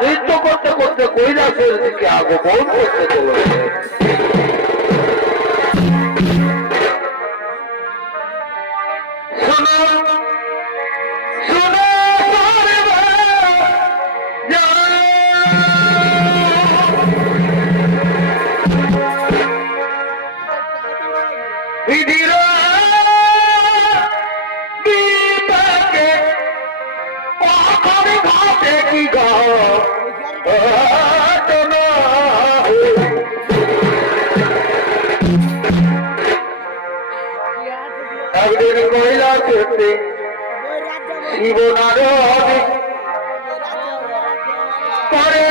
নৃত্য করতে করতে কৈলাসের দিকে আগমন করতে চলেছে। একদিন কৈলাসেতে শিবনারায়ণ করে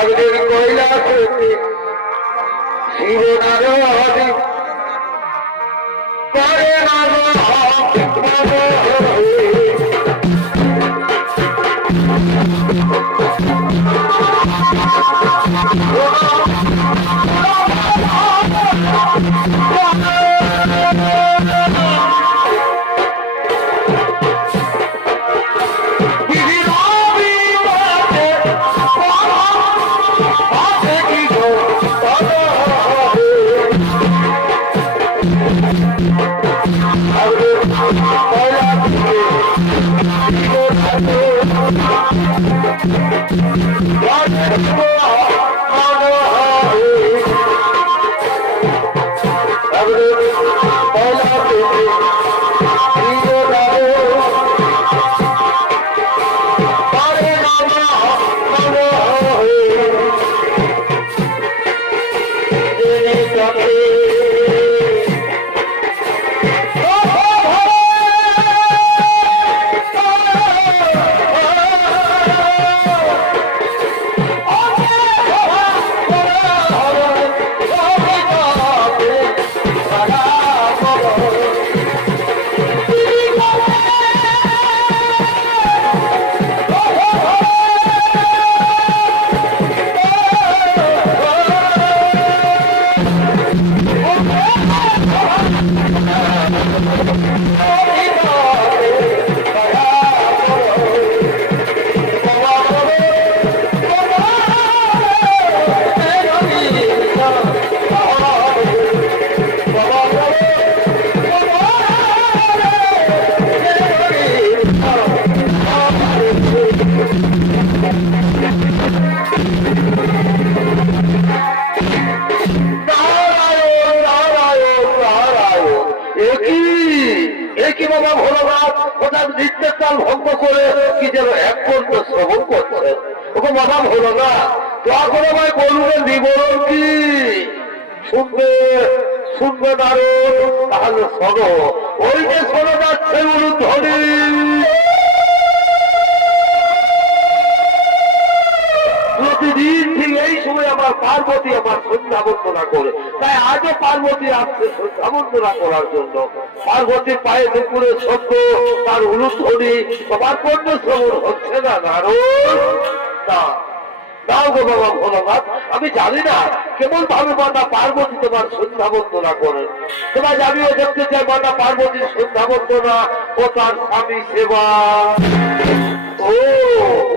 একদিন কৈলাসেতে শিবনারায়ণ করে নৃত্যের তাল ভঙ্গ করে কি যেন এক পর্ব শ্রবণ করছে। ওকে মাথা হলো না, দোয়া করে আমায় বলবেন বিবরণ কি শুনবে শুনবে নারদ, তাহলে শোনো। ওই যে শোনা যাচ্ছে উলুধ্বনি, প্রতিদিন ঠিক এই সময় আমার পার্বতী আমার সন্ধ্যা বন্দনা করে, তাই আজও পার্বতী আসছে সন্ধ্যা বন্দনা করার জন্য। পার্বতীর পায়ে দুপুরের শব্দ, তার উলুধ্বনি তোমার কণ্ঠ শ্রবণ হচ্ছে না নারদ? না দাও গো বাবা ভোলানাথ, আমি জানি না কেমন ভাবে মাতা পার্বতী তোমার সন্ধ্যা বন্দনা করেন। তোমার আমিও দেখতে চাই মাতা পার্বতীর সন্ধ্যা বন্দনা ও তার স্বামী সেবা। ও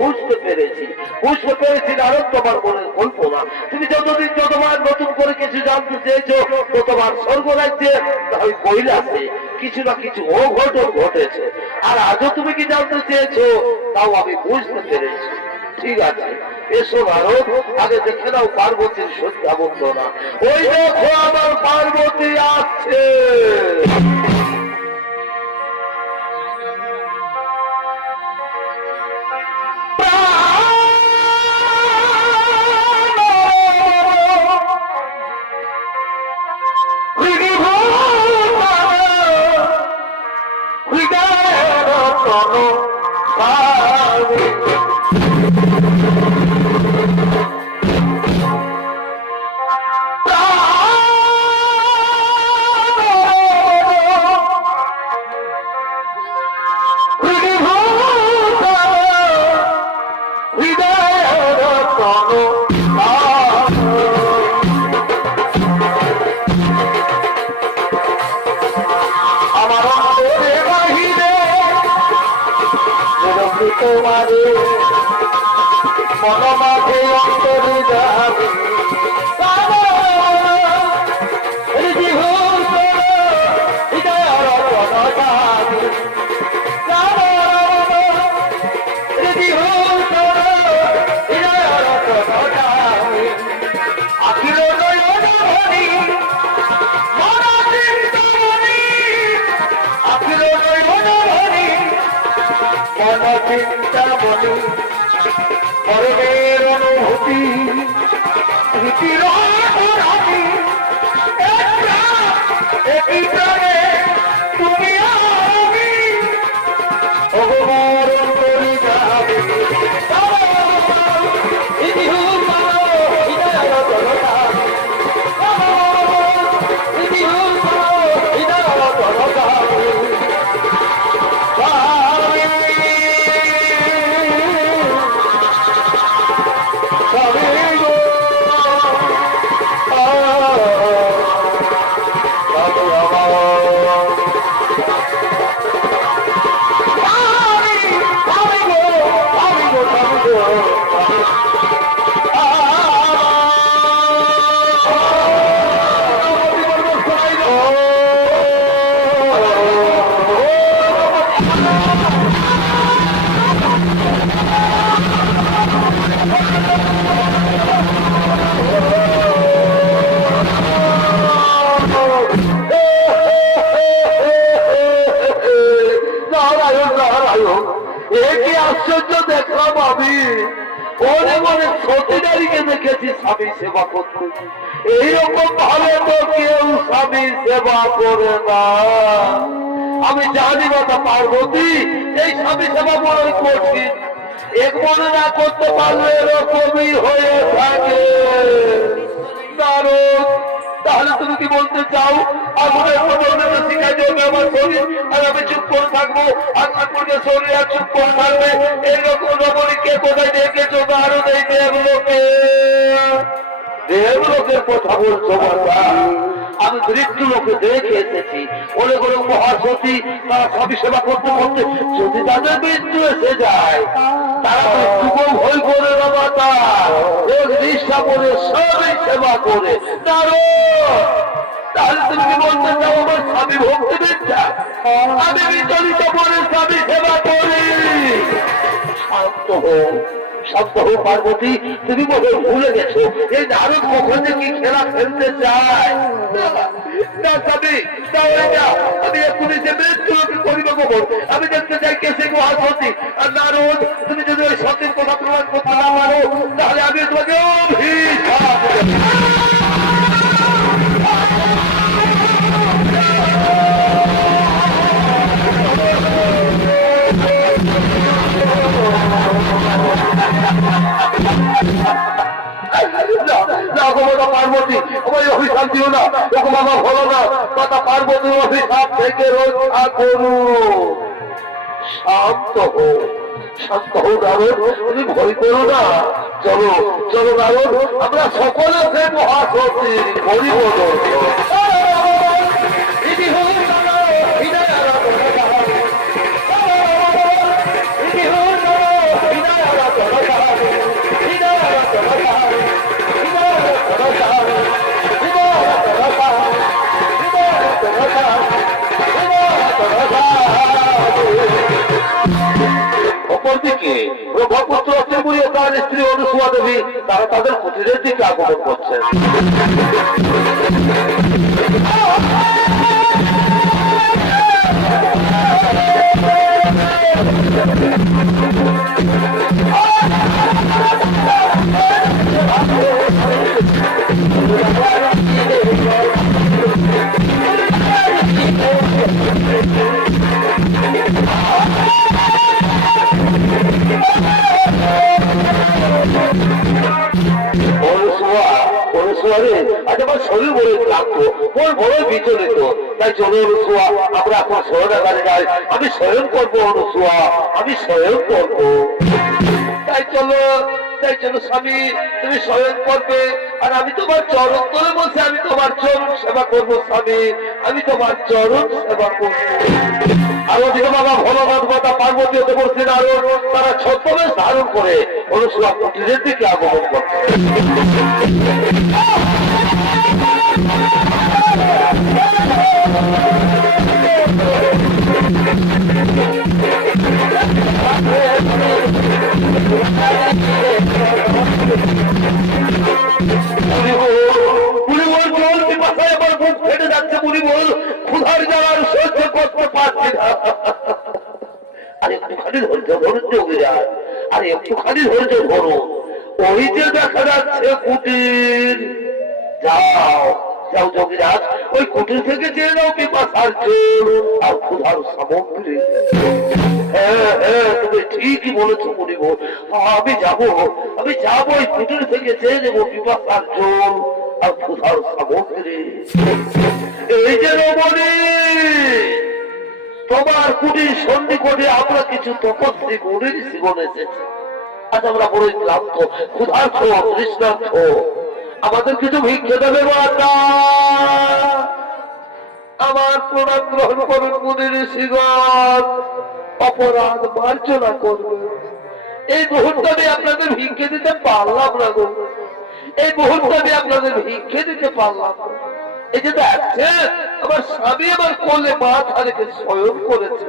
বুঝতে পেরেছি নারদ, তোমার মনের কল্পনা। তুমি যতদিন যতবার নতুন করে কিছু জানতে চেয়েছো, ততবার স্বর্গরাজ্যে ওই কৈলাসে কিছু না কিছু অঘটন ঘটেছে। আর আজও তুমি কি জানতে চেয়েছো, তাও আমি বুঝতে পেরেছি। ঠিক আছে, এসো নারদ, আগে দেখে নাও পার্বতীর সন্ধ্যা বন্দনা। ওই দেখো আমার পার্বতী আসছে। আমার তোমারে মন মাঝে অন্তরে যাবে চিন্তামণি মরণের অনুভূতি স্মৃতির অপরাধী একই প্রাণে তুমি আমি অবমরণ করে যাবে আশ্চর্য দেখলাম আমি অনেক অনেক সতীনারীকে দেখেছি স্বামী সেবা করতে, এইরকম ভাবে তো কেউ স্বামী সেবা করে না। আমি জানি মাতা পার্বতী এই স্বামী সেবা বড়ই কঠিন, এক মনে না করতে পারলে এরকমই হয়ে থাকে। নারদ, তাহলে তুমি কি বলতে চাও আমার শিখাই দেবে আমার শরীর আর আমি চুপ করে থাকবো, আর ঠাকুরকে শরীর আর চুপ করে থাকবে? এইরকম রমণীকে কোথায় দেখেছো? আরো এই দেবলোকে, দেবলোকের কথা বলছো মাতা? আমি মৃত্যু লোকে দেখে এসেছি অনেক অনেক মহাসতী তারা স্বামী সেবা করতে করতে যদি তাদের মৃত্যু এসে যায় তারা মৃত্যুকেও ভয় করে না মাতা, এক নিষ্ঠা করে সবই সেবা করে। তাহলে তুমি কি বলতে চাও আমার স্বামী ভক্তি বিদ্যা আমি বিচলিত করে স্বামী সেবা করি? শান্ত হোক, শান্ত হোক পার্বতী, তুমি মনে ভুলে গেছো এই নারদ কখন কি খেলা খেলতে চায় না স্বামী। আমি এক্ষুনি যে মৃত্যু করিব কখন আমি দেখতে চাই কে সে মহাসতী। আর নারদ, তুমি যদি ওই সত্যের কথা প্রমাণ করতে না পারো তাহলে আমি তোমাকে অভিশাপ দেব। পার্বতী আমার অভিশাপ দিও না, এরকম আমার হলো না। মাতা পার্বতীর অভিশাপ থেকে রক্ষা করু। শান্ত হো, শান্ত হো নারদ, তুমি ভয় করো না। চলো চলো নারদ, আমরা সকলে সে মহাসতীর হরিবদন অপরদিকে ব্রহ্মপুত্র ত্রিপুরী তার স্ত্রী অনুসুয়া দেবী তারা তাদের কুটিরের দিকে আগমন করছেন। শরীর বড় ক্লান্ত, মন বড় বিচলিত, তাই চলো অনুসুয়া আমরা এখন শরণাগারে যাই। আমি শয়ন করবো অনুসুয়া, আমি শয়ন করবো। তাই চলো স্বামী, তুমি শয়ন করবে আর আমি তোমার চরণ তলে বলছি আমি তোমার চরণ সেবা করবো স্বামী, আমি তোমার চরণ সেবা করবো। আর ওদিকে বাবা ভোলানাথ মাতা পার্বতী হতে বলছেন আরো তারা ছদ্মবেশ ধারণ করে অনুসূয়া কুটিরের দিকে আগমন করছে। ফেটে যাচ্ছে বুড়ি বল, ক্ষুধার জ্বালার সহ্য করতে পারছি না। আর একটুখানি ধৈর্য ধরুন যোগীরাজ, আর একটুখানি ধৈর্য ধরুন। ওই যে দেখা যাচ্ছে কুটির, যাও যাও যোগীরাজ, ওই কুটির থেকে যে নাও পিপাসার জল আর ক্ষুধার সামগ্রী। হ্যাঁ হ্যাঁ, তুমি ঠিকই বলেছো মুনিব, আমি যাবো ওই কুটির থেকে চেয়ে নেবো পিপাসার জল আর ক্ষুধার সামগ্রী। এই যে রমণী, তোমার কুটির সন্ধিকটে আমরা কিছু তপস্বী মুনির জীবন এসেছে। আজ আমরা বড়ই ক্লান্ত, ক্ষুধার্ত, তৃষ্ণার্ত, আমাদের কিছু ভিক্ষে দেবে মাতা। আমার প্রণাম গ্রহণ করুন মুনির ঋষিগণ, অপরাধ মার্জনা করবে। এই মুহূর্তে আমি আপনাদের ভিক্ষে দিতে পারলাম না গো, এই মুহূর্তে আমি আপনাদের ভিক্ষে দিতে পারলাম না। এই যে দেখছেন আমার স্বামী আমার কোলে মাথা রেখে শয়ন করেছে।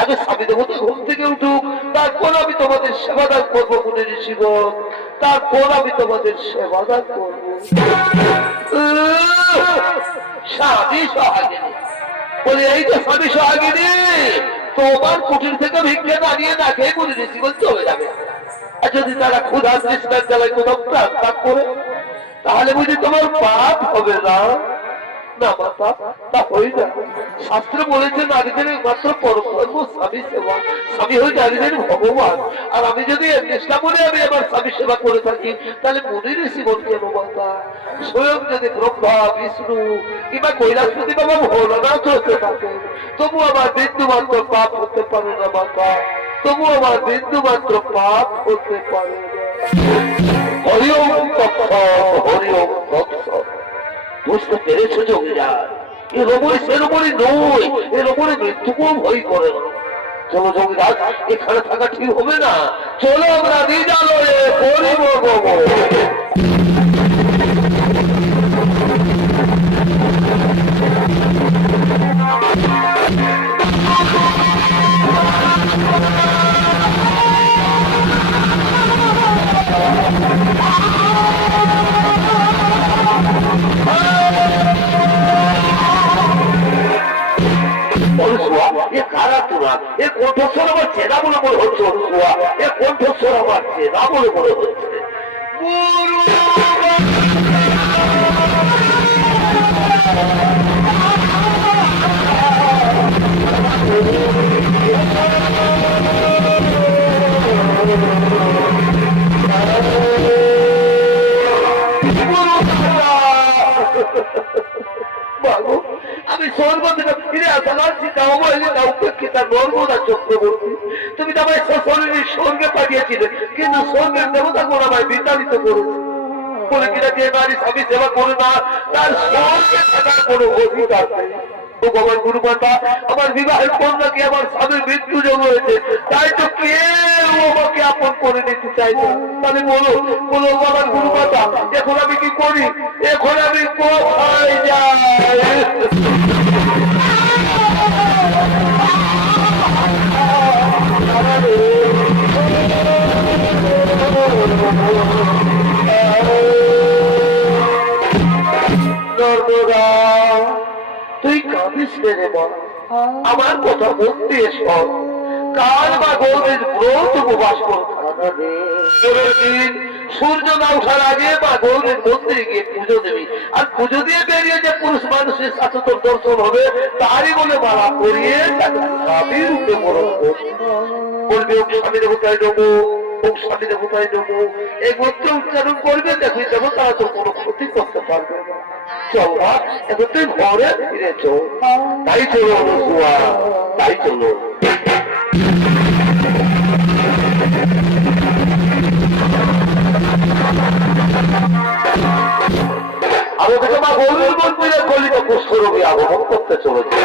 আগে স্বামী দেবতা ঘুম থেকে উঠুক, তারপর আমি তোমাদের সেবাদান করবো মুনির ঋষিগণ, তারপর আমি তোমাদের সেবাদান করবো। স্বামী সোহাগিনী বলে, এই তো স্বামী সোহাগিনী, তোমার কুটির থেকে ভিক্ষে দাঁড়িয়ে না খেয়ে মুনির ঋষিগণ চলে যাবে। আর যদি তারা ক্ষুধা তৃষ্ণার জ্বালায় কোথাও প্রাণ ত্যাগ করে, তাহলে বুঝি তোমার পাপ হবে না? না মাতা, তা হই না। শাস্ত্র বলেছে নারীদের মাত্র পরধর্ম স্বামী সেবা, স্বামী হয়ে নারীদের ভগবান। আর আমি যদি চেষ্টা করে আমি আমার স্বামী সেবা করে থাকি, তাহলে মুনির জীবন কেন মাতা? স্বয়ং যদি ব্রহ্মা বিষ্ণু কিংবা কৈলাসপতি বাবা ভোলানাথ হতে থাকে, তবু আমার বিন্দু মাত্র পাপ হতে পারে না মাতা, তবু আমার বিন্দু মাত্র পাপ হতে পারে না। হরি ওম তৎসৎ, হরি ওম তৎসৎ। বুঝতে পেরেছো যোগীরা? এর ওপরে সে রকমই নয়, এর ওপরে মৃত্যুকেও ভয় করে না। চলো যোগীরাজ, এখানে থাকা ঠিক হবে না, চলো আমরা নিজালয়ে পরিবর্তন। কণ্ঠস্বর আমার চেনা বলে মনে হচ্ছে, এ কণ্ঠস্বর আমার চেনা বলে মনে হচ্ছে। আমি স্বর্গ থেকে ফিরে আসার চিন্তা অবহেলে না উপেক্ষিতা নর্মদা চক্রবর্তী, তুমি তো আমায় শরীরের স্বর্গে পাঠিয়েছিলে, কিন্তু স্বর্গের দেবতা কোন আমায় বিতাড়িত করেছে বলে কিনা যে নারী স্বামী সেবা করে না তার স্বর্গে থাকার কোনো অধিকার নেই। ভগবান গুরুমাতা, আমার বিবাহের কন্যাকে আমার স্বামীর মৃত্যু যোগ হয়েছে, তাই তো কেউ আমাকে আপন করে নিতে চাই না। তাহলে বলো বলো আমার গুরুমাতা, এখন আমি কি করি? এখন আমি কোথায় যাই? তুই কাঁদিস রে মা, আমার কথা বলতে সব কাল বা গৌরের ব্রত উপবাস করে সূর্য না ওঠার আগে বা গৌরের মন্দিরে গিয়ে পুজো দেবি, আর পুজো দিয়ে বেরিয়ে যে পুরুষ মানুষের সাথে তোর দর্শন হবে তারই বলে মালা করিয়ে স্বামী রূপে বরণ বলবে, ওকে স্বামী দেবতায় দেবো, ওকে স্বামী দেবতায় দেবো, এই গোত্র উচ্চারণ করবে, দেখি দেবো তারা তোর কোনো ক্ষতি করতে পারবে না। চলো এখন তুই ঘরে ফিরে চল। তাই চলো অনুসুয়া, তাই চলো। আমাদের মা গৌরীর মন্দিরে গলিত কুষ্ঠ রোগী আগমন করতে চলেছে।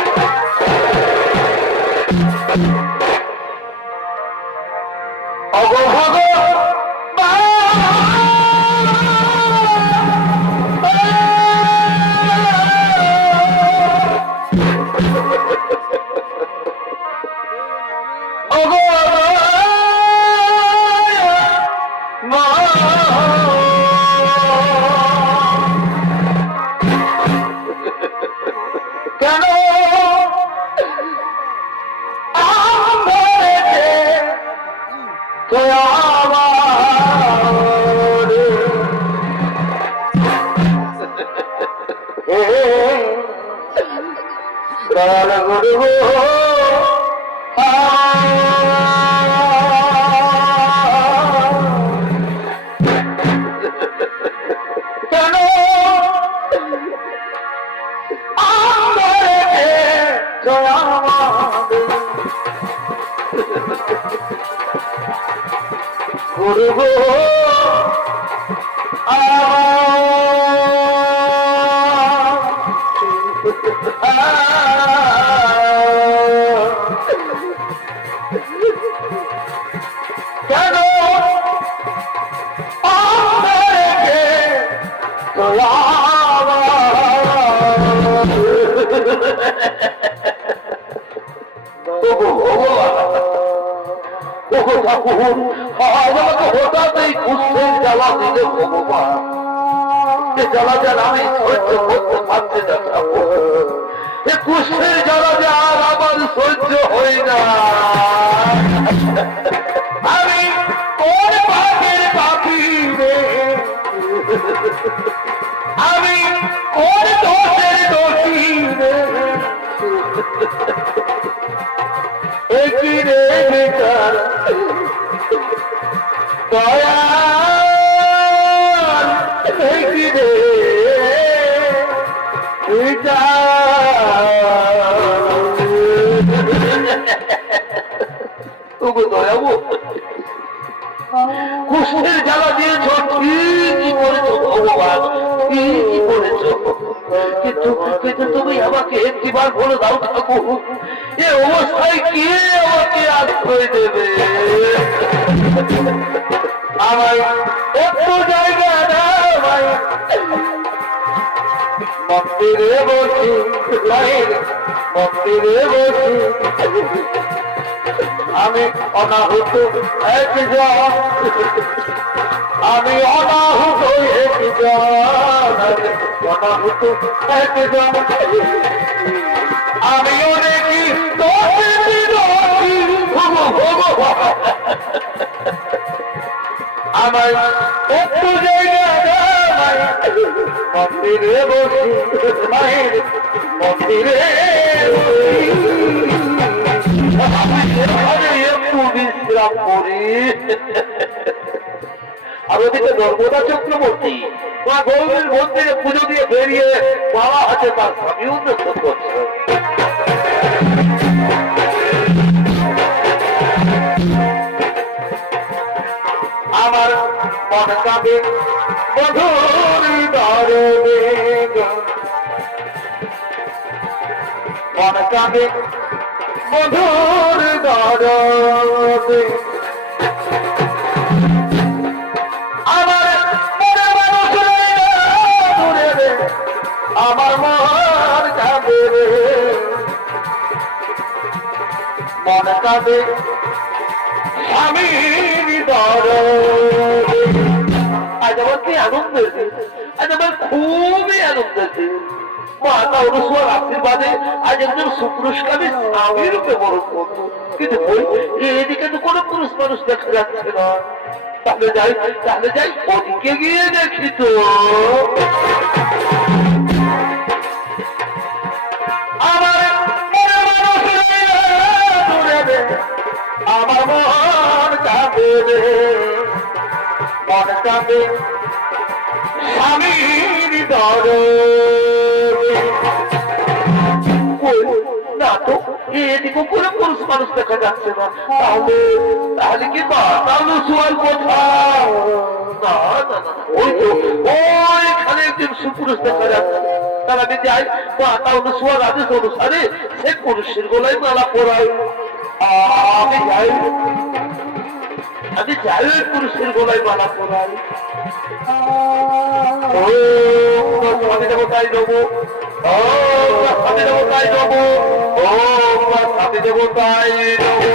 হঠাৎ এই কুষ্ঠের জ্বালা দিলে ভগবান, যে জ্বালা যেন আমি সহ্য করতে পারছি না, এ কুষ্ঠের জ্বালা যে আর আমার সহ্য হয় না। আমি কোন পাপের পাপী রে, আমি কোন দোষের দোষী রে, একই রে বেকার দয়াল, একই রে তবু দয়াবু কুষ্ঠের জ্বালা দিয়েছ, ঠিকই করেছ ভগবান, ঠিকই করেছ, কিন্তু কিন্তু তুমি আমাকে একটিবার বলে দাও ঠাকুর, এ অবস্থায় কে আমাকে আশ্রয় দেবে? আমায় একটু জায়গা দাও, মন্দিরে বসি, মন্দিরে বসি, আমি অনাহুত একজন, আমি অনাহুত একজন, অনাহুত একজন, আমি অনেকই আমার একটু জায়গা মন্দিরে বসি, মন্দিরে একটু বিশ্রাম করি। আর ওদিকে নর্মদা চক্রবর্তী মা গৌরীর মন্দিরে পুজো দিয়ে বেরিয়ে বাবা হাতে তার স্বামী উন্নত করছে। আমার মন কাঁদে মধুর দরবে, মন কাঁদে মধুর দরবে, আমার মনে মানুষ দূরে রে, আমার মন কাঁদে রে, মন কাঁদে স্বামীর দরবে। আজ আমার কি আনন্দ, আজ আমার খুবই আনন্দ। মাতা অনুসর আশীর্বাদে আজ একজন সুপুরুষকামী স্বামী রূপে বরণ করতো, কিন্তু এদিকে তো কোনো পুরুষ মানুষ দেখা যাচ্ছে না। তাহলে যাই ওদিকে গিয়ে দেখি তো। আমার আমার মন কাঁদে রে, মন কাঁদে স্বামীর দরবে। না তো এদিকে কোনো পুরুষ মানুষ দেখা যাচ্ছে না, তাহলে কি বাতানো শোয়ার কথা? না না না, ওই তো ওইখানে একজন সুপুরুষ দেখা যাচ্ছে। তাহলে আমি যাই বাতানো শোয়ার আদেশ অনুসারে সে পুরুষের গলায় মালা পরাই। আমি যাই পুরুষের গলায় মালা পরাই। স্বামী দেবতাই দেবো, স্বামী দেবতাই দেবো, স্বামী দেবতাই দেবো।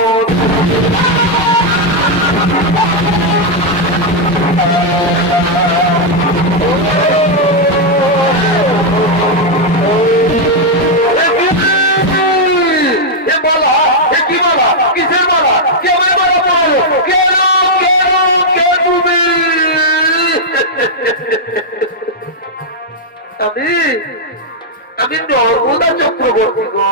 আমি নর্মদা চক্রবর্তী গো,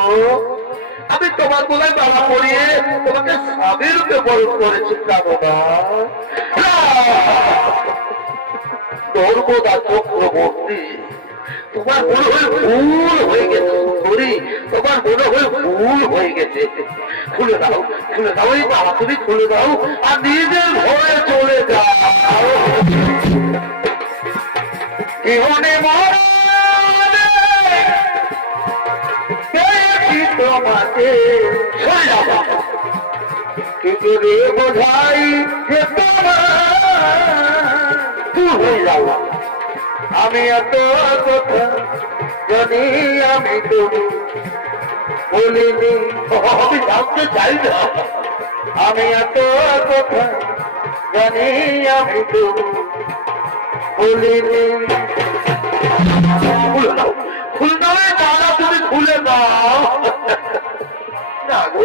আমি তোমার গলায় মালা পরিয়ে তোমাকে স্বামীর রূপে বরণ করেছি কামনা। নর্মদা চক্রবর্তী, তোমার মনে হয় ভুল হয়ে গেছে সুন্দরী, তোমার মনে হয় ভুল হয়ে গেছে। খুলে দাও, খুলে দাও, এই মালা তুমি খুলে দাও আর নিজের ঘরে চলে যাও। জীবনে তোমাকে কি করে বোঝাই যে তোমার হয়ে যাও। আমি এত কথা জানি, আমি তো বলিনি, আমি জানতে চাই না। আমি এত কথা জানি, আমি তো বলিনি। খুলে দাও, খুলে দাও, মালা তুমি খুলে দাও। না গো,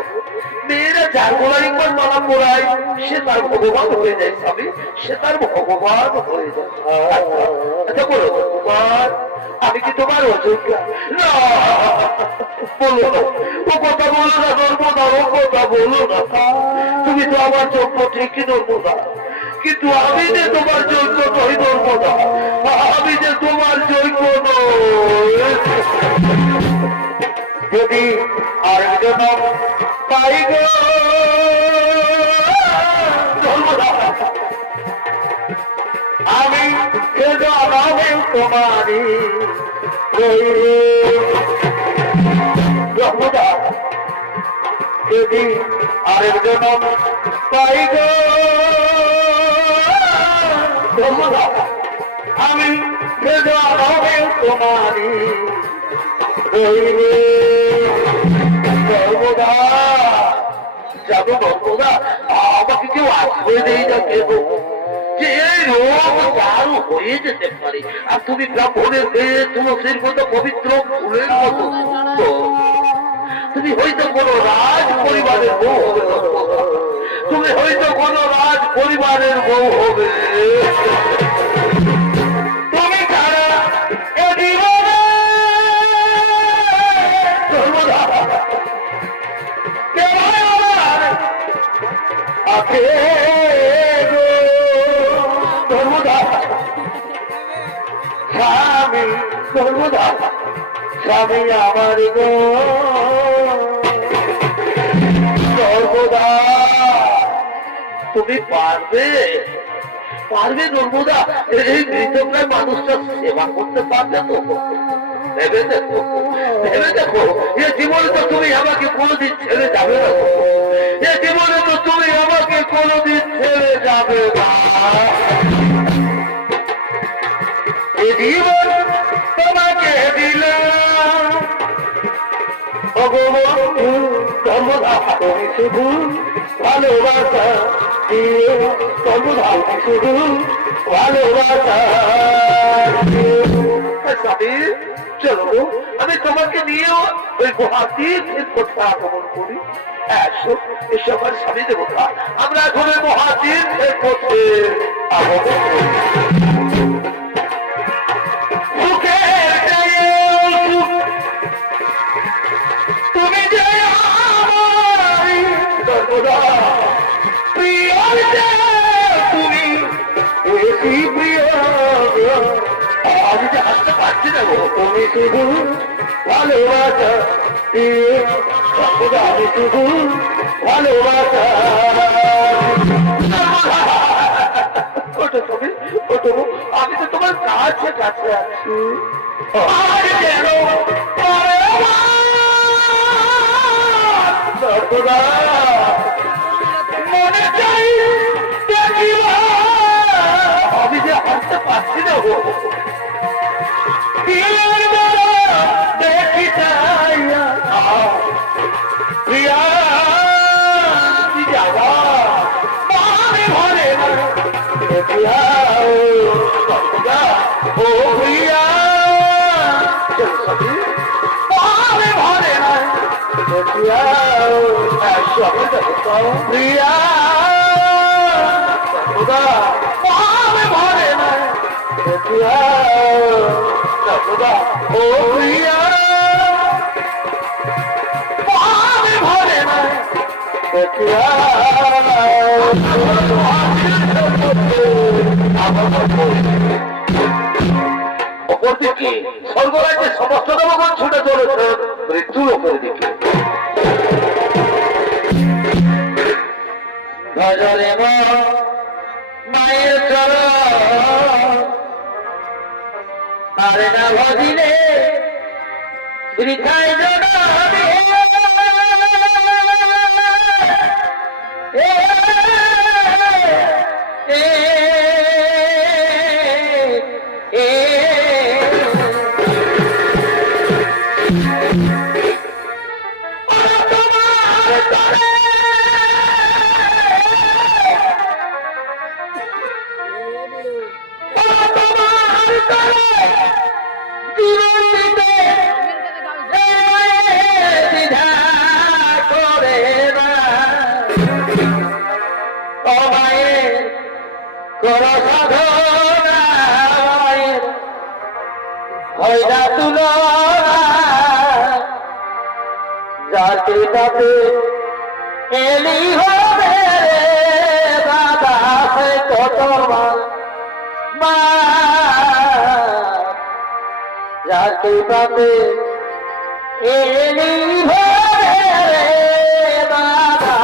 মেয়েরা যার গলায় একবার মালা পরায় সে তার ভগবান হয়ে যায় স্বামী, সে তার ভগবান হয়ে যায়। আচ্ছা বলো ভগবান, আমি কি তোমার অযোগ্য? না বলো না, ও কথা বলো না নর্মদা, ও কথা বলো না। তুমি তো আমার যোগ্য ঠিকই নর্মদা, কিন্তু আমি যে তোমার যোগ্য নই নর্মদা, আমি যে তোমার যোগ্য নই। যদি আরেকজন পাই গো নর্মদা, আমি তোমারই নর্মদা, যদি আরেকজন পাই গো নর্মদা, আমি তোমারই নর্মদা। যাবো নর্মদা, আমাকে কেউ আশ্রয় দেই না কেব, যে এই রোগ চারু হয়ে যেতে পারে। আর তুমি ব্রাহ্মণের মেয়ে, তুলসীর মতো পবিত্র ফুলের মতো, তুমি হয়তো কোনো রাজ পরিবারের বউ হবে, তুমি হয়তো কোনো রাজ পরিবারের বউ হবে। তুমি ছাড়া এ জীবনে আছে নর্মদা, স্বামী নর্মদা, স্বামী আমার গো নর্মদা। তুমি পারবে, পারবে নর্মদা এই মৃতপ্রায় মানুষটা সেবা করতে পারবে তো? ভেবে দেখো, ভেবে দেখো, এ জীবনে তো তুমি আমাকে কোনোদিন ছেড়ে যাবে না, এ জীবনে তো তুমি আমাকে কোনোদিন ছেড়ে যাবে না। এ জীবন তোমাকে দিলাম ভগবন্ধু নর্মদা, তুমি শুধু ভালোবাসা দিয়ে, নর্মদা শুধু ভালোবাসা। চলো আমি তোমাকে নিয়েও ওই গুহাতীর ক্ষেত্রে আগমন করি। এসো আমার স্বামী দেবতা, আমরা এখন ওই গুহাতীর ক্ষেত্রে আগমন করি। তুমি যে সর্বদা প্রিয়, তুমি বেশি প্রিয়, আমি যে হাসতে পারছি না, তুমি শুধু ভালোবাসা সর্বদা, আমি শুধু ভালোবাসা। ওঠো তুমি, ওঠো, আমি তো তোমার কাছে কাছে আছি। সর্বদা প্রিয়া যাওয়া মানে ভরে না প্রিয়া ও প্রিয়া মানে ভরে না প্রিয়া প্রিয়া মানে ভরে না প্রিয়া ও প্রিয়া ভরে না অপরদিকে স্বর্গরাজ্যের সমস্ত দেবগণ ছুটে চলেছে মৃত্যু লোকের দিকে। ভজরে মায়ের চরণ তারে না ভজিলে বৃথায় জড়াবে যাতে তাতে এলি হবে দাদা সে কত মা যাতে তাতে এলি হবে দাদা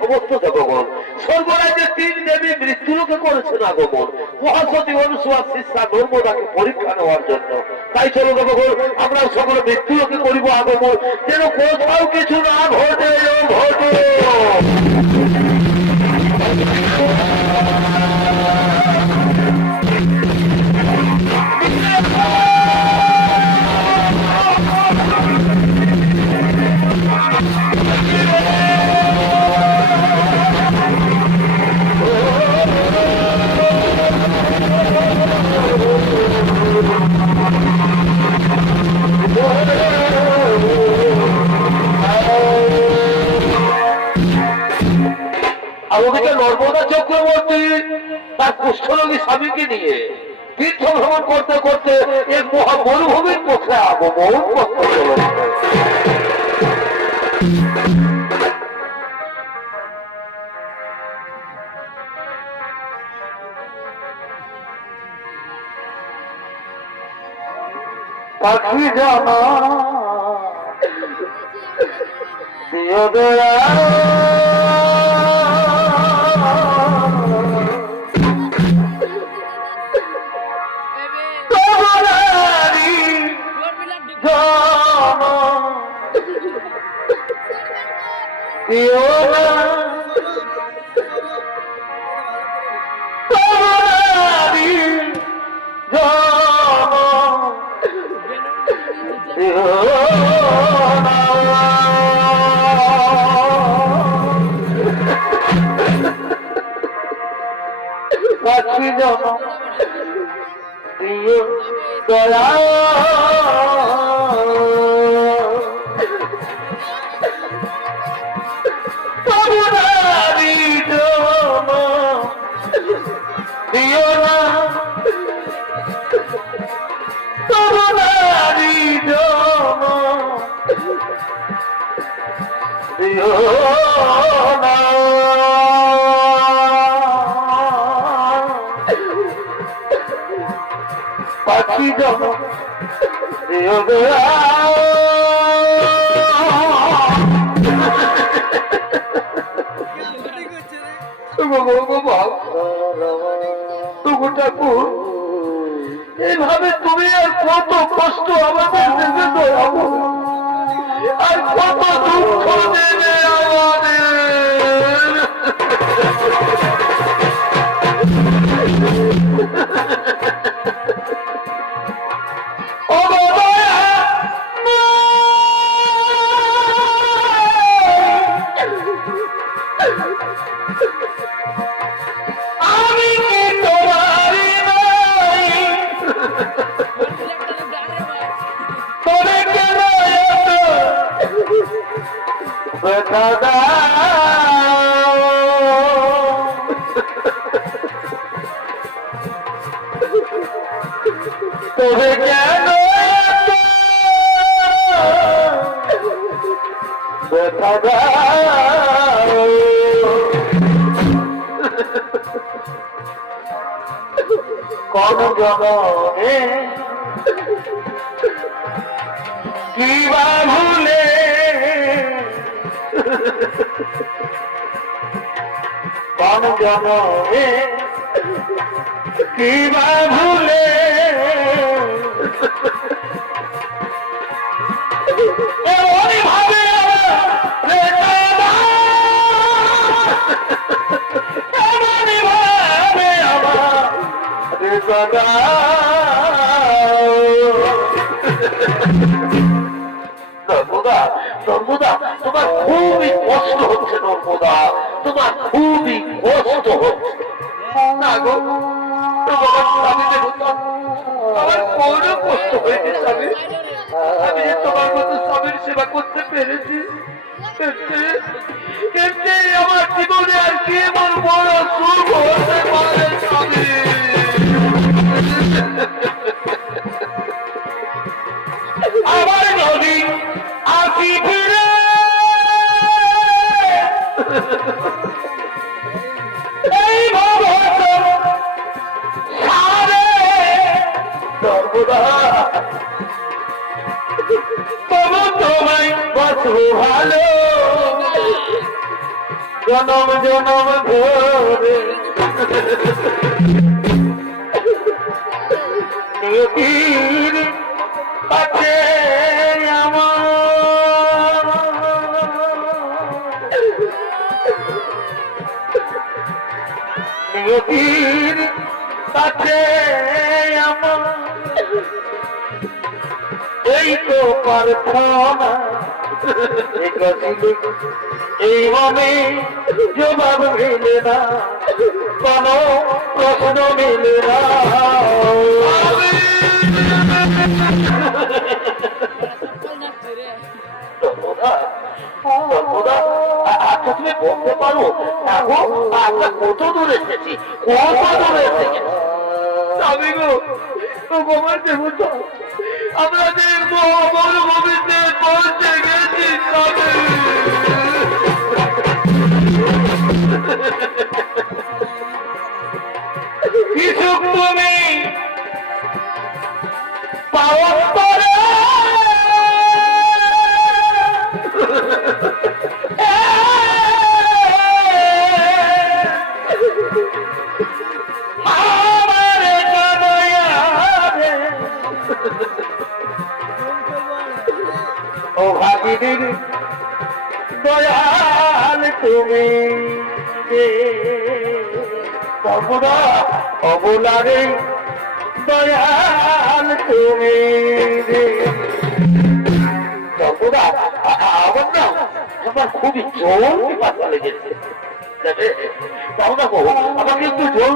সমস্ত দেবগণ স্বর্গরাজ্যের তিন দেবী মৃত্যুলোকে করেছেন আগমন মহাসতী অনুসুয়া শিষ্যা নর্মদাকে পরীক্ষা নেওয়ার জন্য। তাই চলো দেবগণ আমরা সকলে মৃত্যুলোকে করিব আগমন, যেন কোথাও কিছু না ঘটে ঘটে। ওদিকে নর্মদা চক্রবর্তী তার কুষ্ঠরোগী স্বামীকে নিয়ে তীর্থ ভ্রমণ করতে করতে এক মহা মরুভূমির পক্ষে আগমন করতে চলেছে। পাখি জানা দিও দয়া পাখি জানা দিও দয়া দিও না দিও না পাখি জন দিও দয়া ঠাকুর এইভাবে তুমি আর কত কষ্ট আমাদের দেবে দয়াবো আর কত দুঃখ দেবে আমাদের। আমি কি তোমারি নাই তবে কেন ব্যথা দাও তবে কেন ব্যথা দাও কোন জনমে কিবা ভুলে কোন জনমে কিবা ভুলে এমনই ভাবে এমনই ভাবে আমার নর্মদা তোমার খুবই কষ্ট হচ্ছে, নর্মদা তোমার খুবই কষ্ট হচ্ছে। না গো, তোমার স্বামীদের আমার কোনো কষ্ট হয়েছে স্বামী। আমি যে তোমার মতো স্বামীর সেবা করতে পেরেছি, আমার জীবনে আর কি আমার বড় সুখ হতে পারে স্বামী। আমার নদী আসি ফিরে এই সর্বদা তবু তোমায় বাঁচবো ভালো জনম জনম ধরে। নিয়তির কাছে আমার নিয়তির কাছে আমার এই তো প্রার্থনা, এই মনে জবাব মিলে না, কোন প্রশ্ন মিলে না। আচ্ছা তুমি বলতে পারো আমরা কত দূর এসেছি, কত দূর এসেছি? আমি গো তোমার দেবতা, আমাদের মরুভূমিতে পৌঁছে গেছি। কিছু তুমি পাওয়ার পরে ও ভাগিনীর দয়াল তুমি তবুরা অবলারে দয়াল তুমি তবুরা আমার না আমার খুবই জোর পাতা লেগেছে। আমাকে একটু জল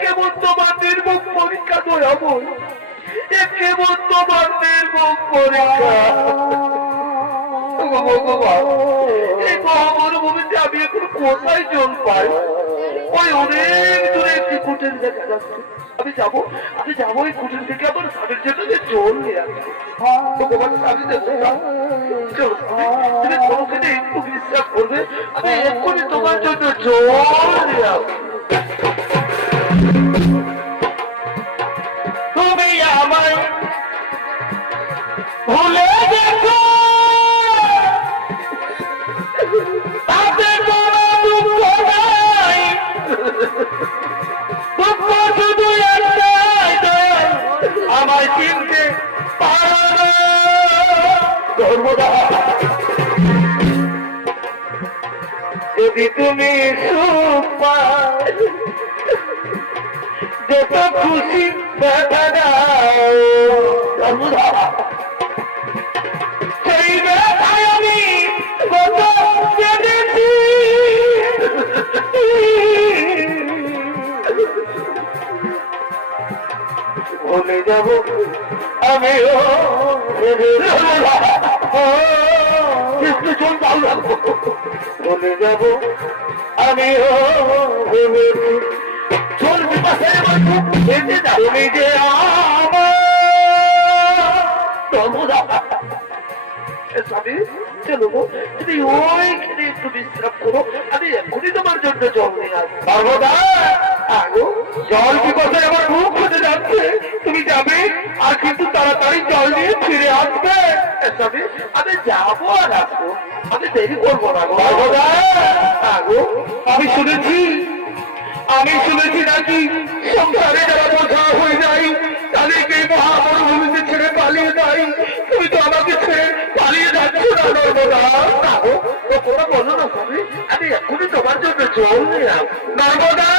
কেমন তোমার নির্মুখ পরীক্ষা দয়াবল, কেমন তোমার নির্মুখ পরীক্ষা। এই মরুভূমিতে আমি এখন কোথায় জল পাই? ওই অনেক দূরে একটি কুটির দেখা যাচ্ছে। আমি যাবো ওই কুটির থেকে আমার স্বামীর জন্য জল নিয়ে আসবো। তোমার স্বামী তুমি কোনোখানে একটু বিশ্বাস করবে, আমি এক্ষুনি তোমার জন্য জল নিয়ে আসবো। তুমি আমায় ভুলে দেখো, তাতে কোনো দুঃখ নাই, দুঃখ শুধু একটাই, আমায় চিনতে পারো না। ধর্মদা যদি তুমি সুখ পাও, যত খুশি দেখা দাও, সেই ব্যথায় আমি কত কেঁদেছি। ভুলে যাব আমিও ভুলে যাব আমিও তুমি যে স্বামী চলো গো, তুমি ওইখানে একটু বিশ্রাম করো, আমি এখনই তোমার জন্য জল নিয়ে আসবো। সর্বদা জল কি কথা আমার মুখ হতে যাচ্ছে, তুমি যাবে আর কিন্তু তাড়াতাড়ি জল নিয়ে ফিরে আসবে। স্বামী আমি যাবো আর আসবো, আমি দেরি করবো না। সর্বদা আমি শুনেছি নাকি সংসারে যারা বোঝা হয়ে যায় তাদেরকে মহামরুভূমিতে ছেড়ে পালিয়ে যায়। তুমি তো আমাকে ছেড়ে পালিয়ে যাচ্ছ না নর্মদা। কোনো বলো না স্বামী, আমি এখনই তোমার জন্য জল নিয়ে আসবো। নর্মদা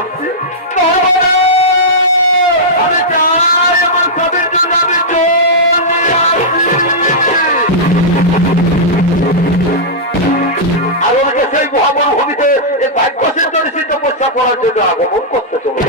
আসছি। আমি চাই আমার স্বামীর জন্য আমি জল নিয়ে আসছি। আর ওনাকে সেই মহামরুভূমিতে এই ভাগ্যসের জন্য তপস্যা করার জন্য আগমন করতে চলে।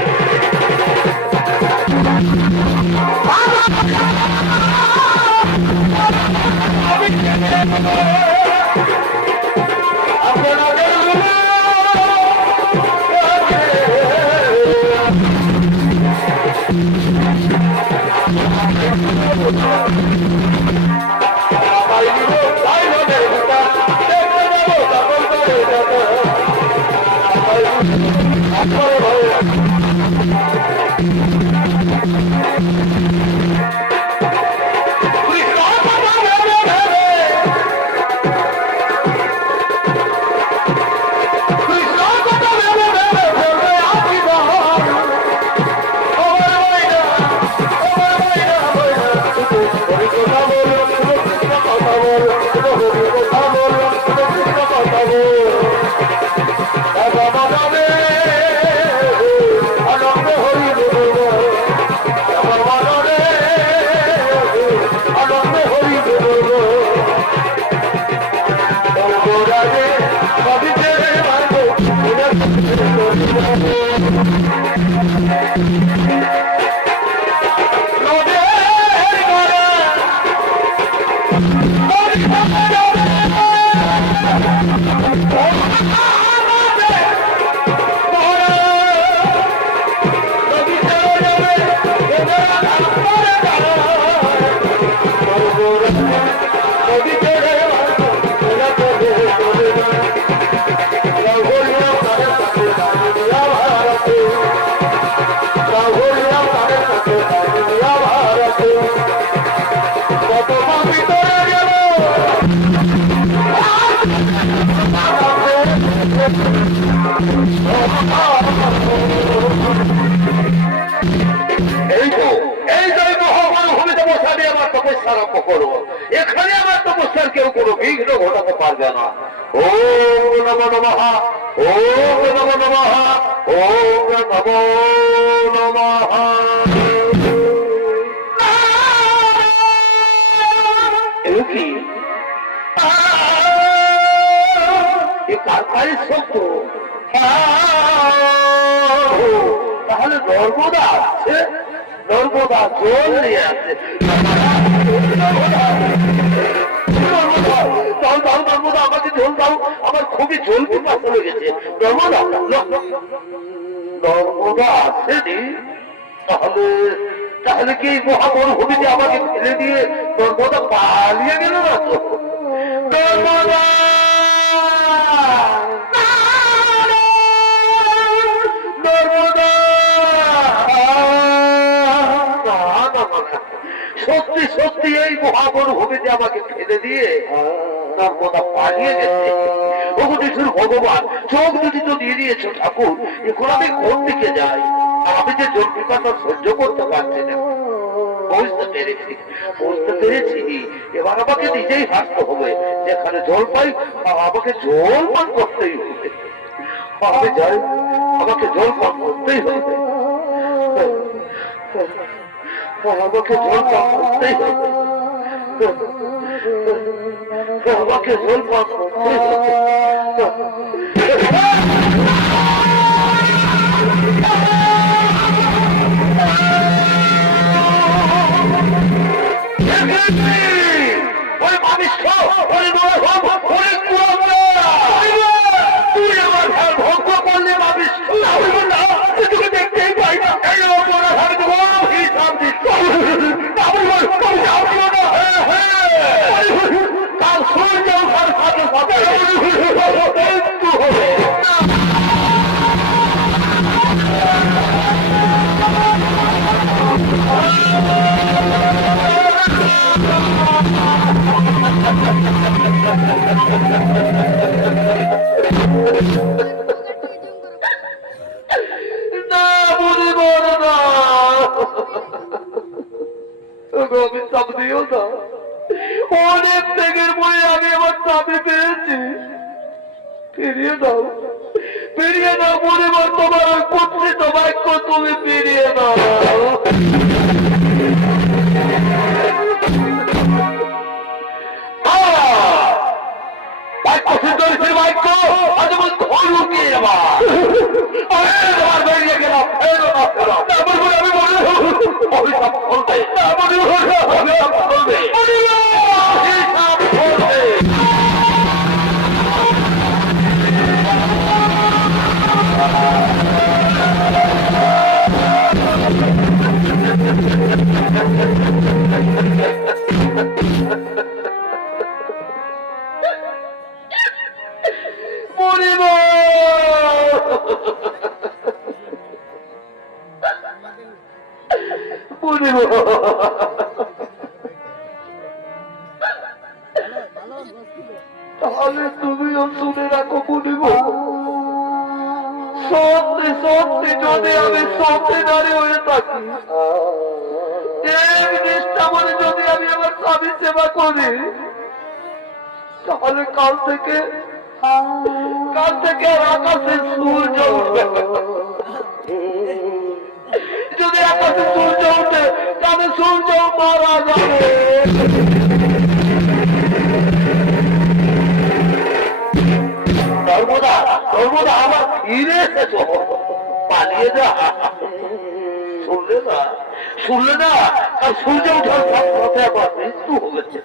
এখানে আমার তপস্যার কেউ কোনো বিঘ্ন ঘটাতে পারবে না। ওম নমো নমঃ, ওম নমো নমঃ, ওম নমো নমঃ। কি কারখানির শব্দ? তাহলে নর্মদা আসছে, নর্মদা জল নিয়ে আসছে। নর্মদা আমাকে জল দাও, আমার খুবই জল পিপাসা লেগেছে। নর্মদা নর্মদা আসেনি? তাহলে তাহলে কি মহামরুভূমিতে আমাকে ফেলে দিয়ে নর্মদা পালিয়ে গেল না তো? নর্মদা সত্যি সত্যি এই মহামরুভূমিতে আমাকে ফেলে দিয়ে নর্মদা পালিয়ে গেছে। ওগুলিশুর ভগবান চোখ দুটি তো দিয়ে দিয়েছো ঠাকুর, এখন আমি কোন দিকে যাই? আমি যে জল পিপাসা সহ্য করতে পারছি না। বুঝতে পেরেছি, বুঝতে পেরেছি। এবার আমাকে নিজেই হাসতে হবে। যেখানে জল পাই আমাকে জল পান করতেই হবে। আমি যাই, আমাকে জল পান করতেই হবে। আমাকে জল পান করতেই হবে। আমাকে জল পান করতেই হবে। ওই মানুষ তুই আমার ভোগ্য করলে মানুষ তোকে দেখতেই পাই না। কাল সূর্য ওঠার সাথে সাথে মৃত্যু হবে। না বলিব না, আমি চাপ দিও না। অনেক ত্যাগের পরে আমি আমার চাপে পেয়েছি, ফিরিয়ে দাও, ফিরিয়ে দাও পরিবার, তোমার ওই কুৎসিত বাক্য তুমি ফিরিয়ে দাও। বাক্য সিদ্ধ বাক্য আজ ধর লুকিয়ে যাবা। তোমার বেরিয়ে গেলাম, আমি বলে অভিশাপ করবে, অভিশাপ করবে, অভিশাপ করবে। তাহলে তুমিও শুনে রাখো বুঝিব, সত্যি সত্যি যদি আমি সত্যিকারী হয়ে থাকি, এক নিষ্ঠা বলে যদি আমি আমার স্বামী সেবা করি, তাহলে কাল থেকে আর আকাশে সূর্য উঠবে। যদি আকাশে সূর্য উঠে তাহলে সূর্য মারা যাবে। সর্বদা আমার ফিরে এসেছো, পালিয়ে যা। শুনলে না আর সূর্য উঠার সাথে আমার মৃত্যু হয়েছে,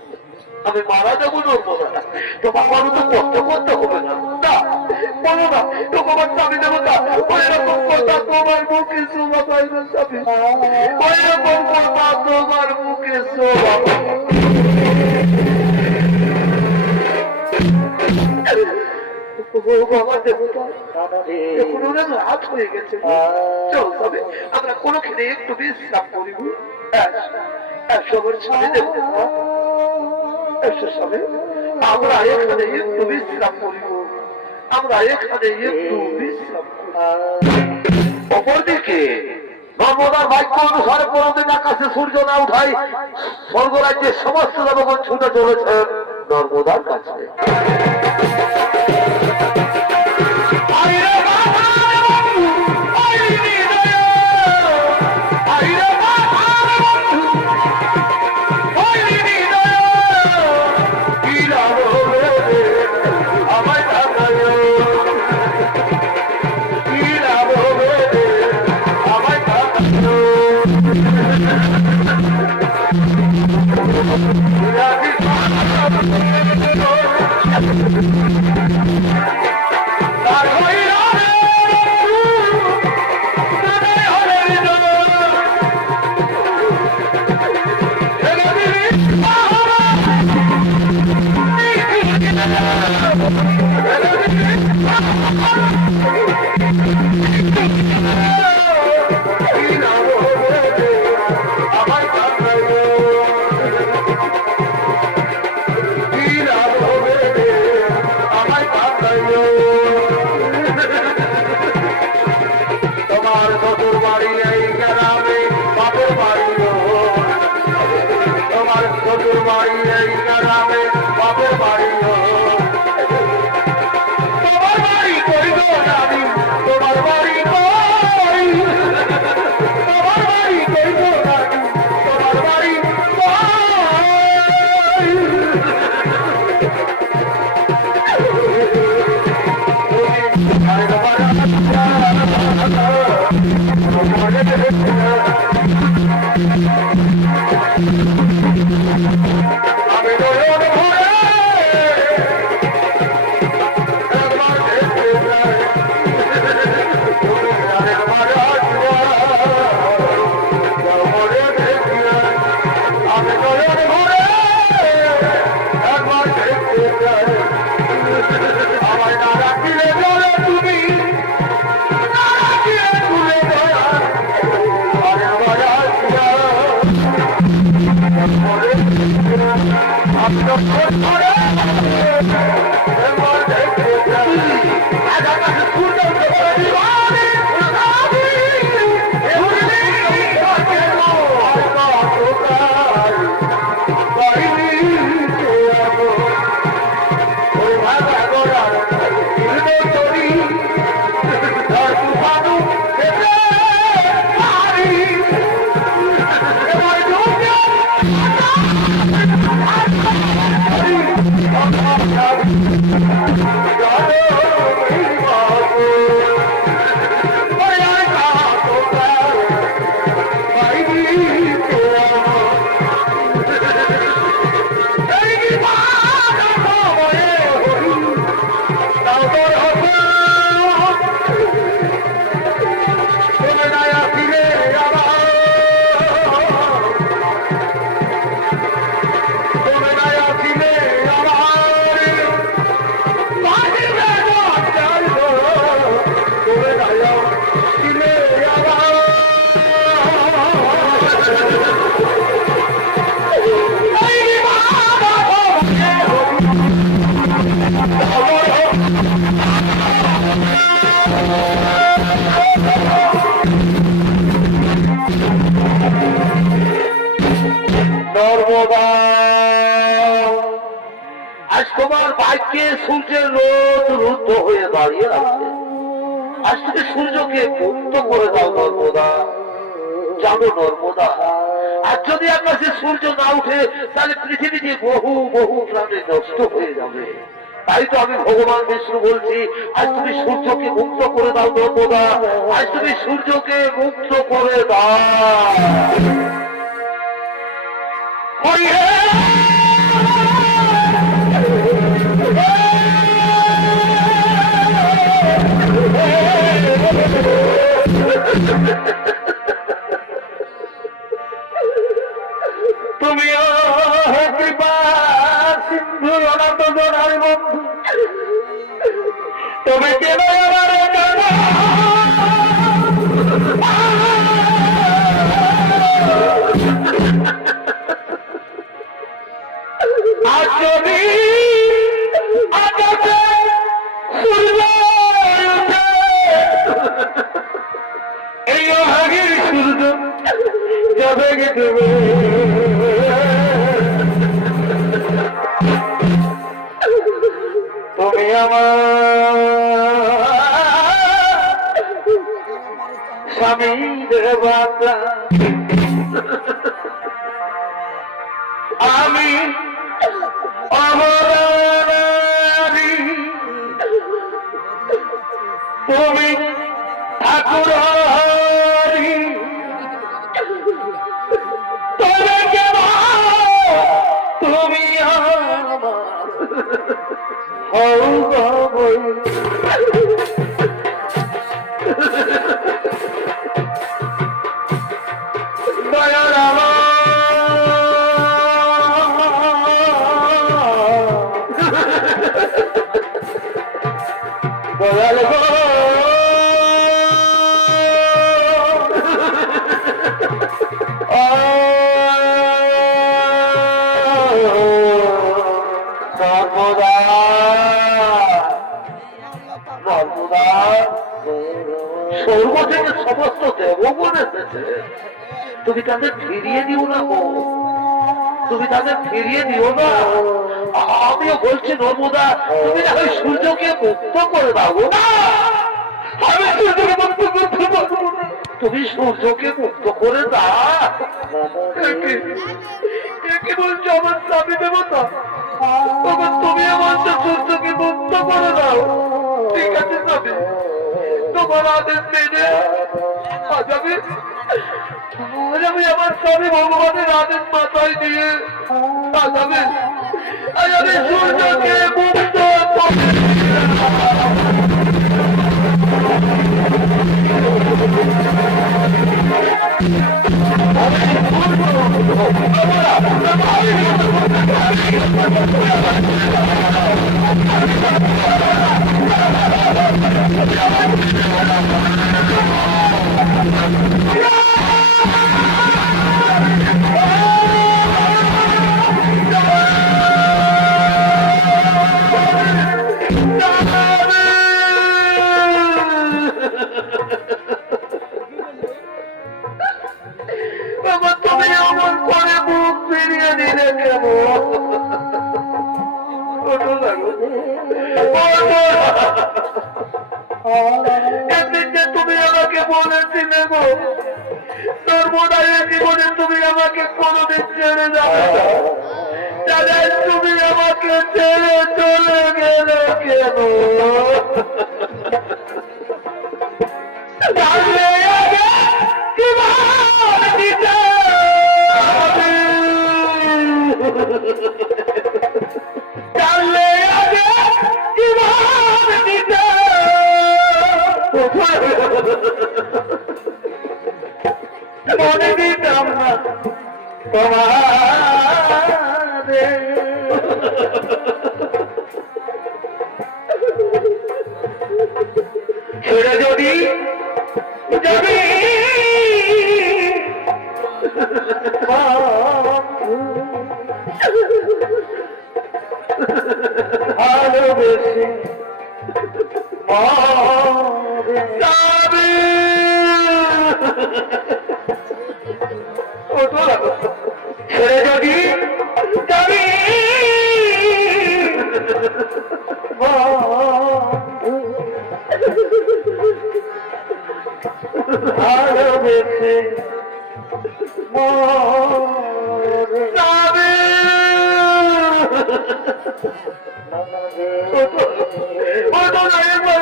আমি মারা যাবো নর্মদা। তোমার মানুষ তো কষ্ট করতে হবে না, বলো না তোমার স্বামী দেবতা ওইরকম কথা তোমার মুখে শোভা পাইবে, স্বামী ওইরকম কথা তোমার মুখে শোভা। রাত হয়ে গেছে, চল তবে আমরা কোনখানে একটু বিশ্রাম করিব। আমরা এখানে একটু বিশ্রাম করিব, আমরা এখানে একটু বিশ্রাম করিব। অপরদিকে নর্মদার বাক্য অনুসারে কোনদিন আকাশে সূর্য না উঠাই স্বর্গরাজ্যের সমস্ত জনগণ ছুটে চলেছেন নর্মদার কাছে। নর্মদা, আজ তোমার ভাগ্যে সূর্যের রোদ রুদ্ধ হয়ে দাঁড়িয়ে আছে। আজ থেকে সূর্যকে মুক্ত করে দাও নর্মদা। জানো নর্মদা, আর যদি আকাশে সূর্য না উঠে তাহলে পৃথিবীতে বহু বহু প্রাণী নষ্ট হয়ে যাবে। তাই তো আমি ভগবান বিষ্ণু বলছি, আজ তুমি সূর্যকে মুক্ত করে দাও নর্মদা। আজ তুমি সূর্যকে মুক্ত করে দাও। তুমিও কৃপা সিন্ধু অনাথ জনার বন্ধু, তবে কেন আমার আজ যদি আকাশে সূর্য উঠে, এই অহাগের সূর্য যাবে দেবে। তুমি আমার স্বামী দেবতা, আমি অমরারি, তুমি ঠাকুর হরি। তবে কেন তুমি আমার হও গো। দয়াল দয়াল গো, নর্মদা নর্মদা, স্বর্গ থেকে সমস্ত দেবগণ এসেছে, তুমি তাদের ফিরিয়ে দিও না গো, তুমি তাদের ফিরিয়ে দিও না। আমিও বলছি নর্মদা, তুমি না হয় সূর্যকে মুক্ত করে দাও গো। আমি সূর্যকে মুক্ত করতে পারবো না, তুমি সূর্যকে মুক্ত করে দাও। কি বলছো আমার স্বামী দেবতা? তুমি আমার সূর্যকে মুক্ত করে দাও। ঠিক আছে স্বামী, তোমার আদেশ মেনে আজ আমি আমার স্বামী ভগবানের আদেশ মাথায় দিয়ে আজ আমি সূর্যকে মুক্ত করে তুমি আমার পরে মুখ ফিরিয়ে দিলে কেমন? এমনিতে তুমি আমাকে বলেছিলে গো নর্মদায়ের জীবনে তুমি আমাকে কোনোদিন ছেড়ে যাবে না, তাহলে তুমি আমাকে ছেড়ে চলে গেলে কেন? মনে দিতাম না তোমারে, ছেড়ে যদি যাবি ভালোবেসে যাবি ছেড়ে যদি যাবি ভালোবেসে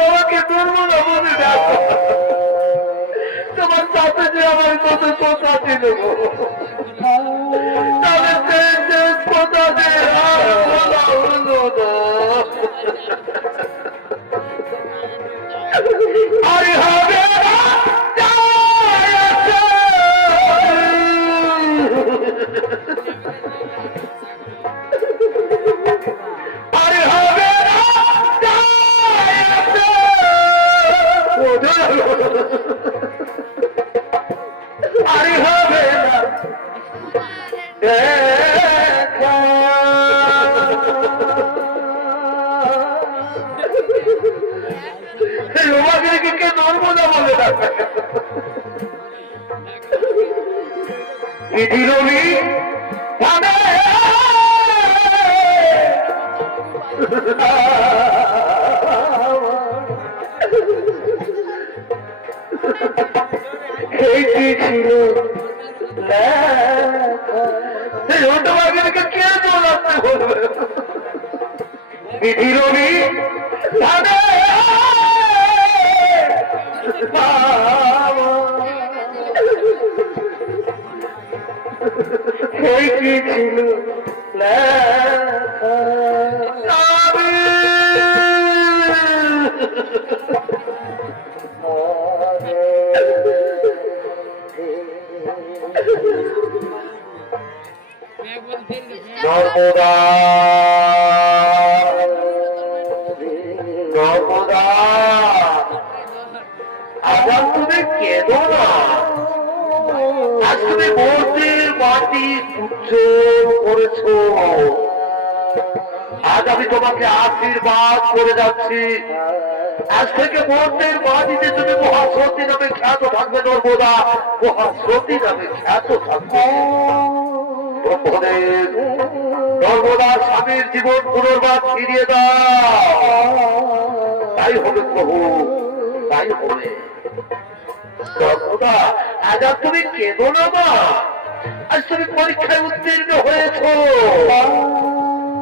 আমাকে দুর্বল বলে ডাক তোমার সাথে যে আমার কত কথা ছিল কথা দিয়ে আর বলা হলো না আরে হবে আরে হবে আরে হবে রোমাদেরকে কে ধরবো না বলে বিধি রবি এইটি ছিল রোমাদেরকে কে দৌড়াতে বলবে বিধি রবি কি ছিল নর্মদা নর্মদা আজ তুমি কেঁদো না আজ তুমি মন্দির মাটি পুচ্ছ করেছো আজ আমি তোমাকে আশীর্বাদ করে যাচ্ছি আজ থেকে মন্দির মাটিতে তুমি মহাসতী নামে খ্যাত থাকবে নর্মদা মহাসতী নামে খ্যাত থাকবে নর্মদা স্বামীর জীবন পুনর্বার ফিরিয়ে দাও তাই হবে প্রভু তাই হবে নর্মদা আজ আর তুমি কেঁদো না মা আজ তুমি পরীক্ষায় উত্তীর্ণ হয়েছ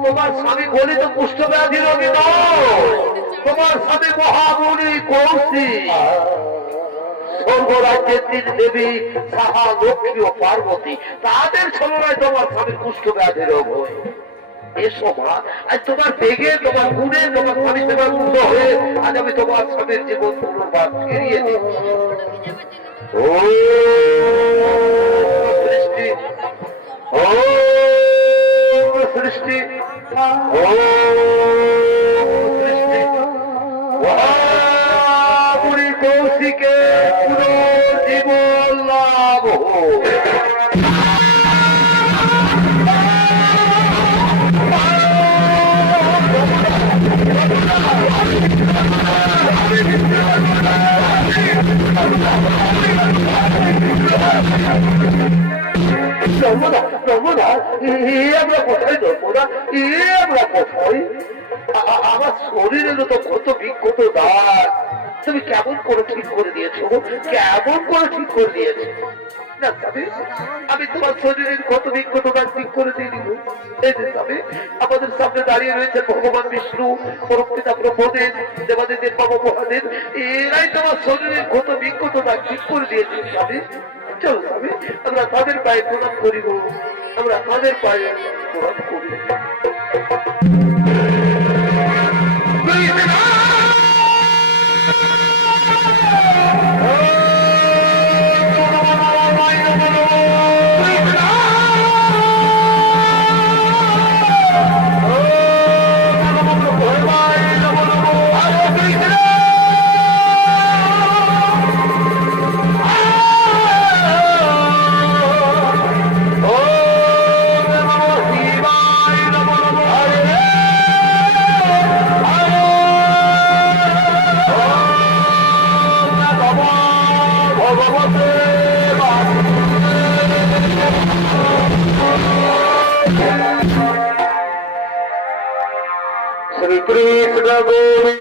তোমার স্বামী গলিত কুষ্ঠব্যাধি রোগী নয় তোমার স্বামী মহামুনি কৌশিক স্বর্গরাজ্যের তিন দেবী সাহা লক্ষ্মী ও পার্বতী তাদের ছলনায় তোমার স্বামীর কুষ্ঠব্যাধি রোগ হয় এসো মা আজ তোমার বেগে তোমার গুণে তোমার স্বামী সেবার গুণ হয়ে আজ আমি তোমার স্বামীর জীবন পুনর্বার ফিরিয়ে দিচ্ছি ও সৃষ্টি ও সৃষ্টি ও সৃষ্টি মহাপুরী কৌশিকে পুনর্জীবন লাভ হোক আমার শরীরের তো কত বিক্ষত দাগ তুমি কেমন করে ঠিক করে দিয়েছো কেমন করে ঠিক করে দিয়েছো না তবে আমি তোমার শরীরের কত বিক্ষত দাগ ঠিক করে দিয়ে দিব এই যে তবে আমাদের সামনে দাঁড়িয়ে রয়েছে ভগবান বিষ্ণু পরমপিতা ব্রহ্মদেব দেবাদেবের বাবা মহাদেব এরাই তোমার শরীরের কত বিক্ষত দাগ ঠিক করে দিয়েছে স্বামী চলো স্বামী আমরা তাদের পায়ে প্রণাম করিব আমরা তাদের পায়ে প্রণাম করিব কৃষ্ণ গোবিন্দ।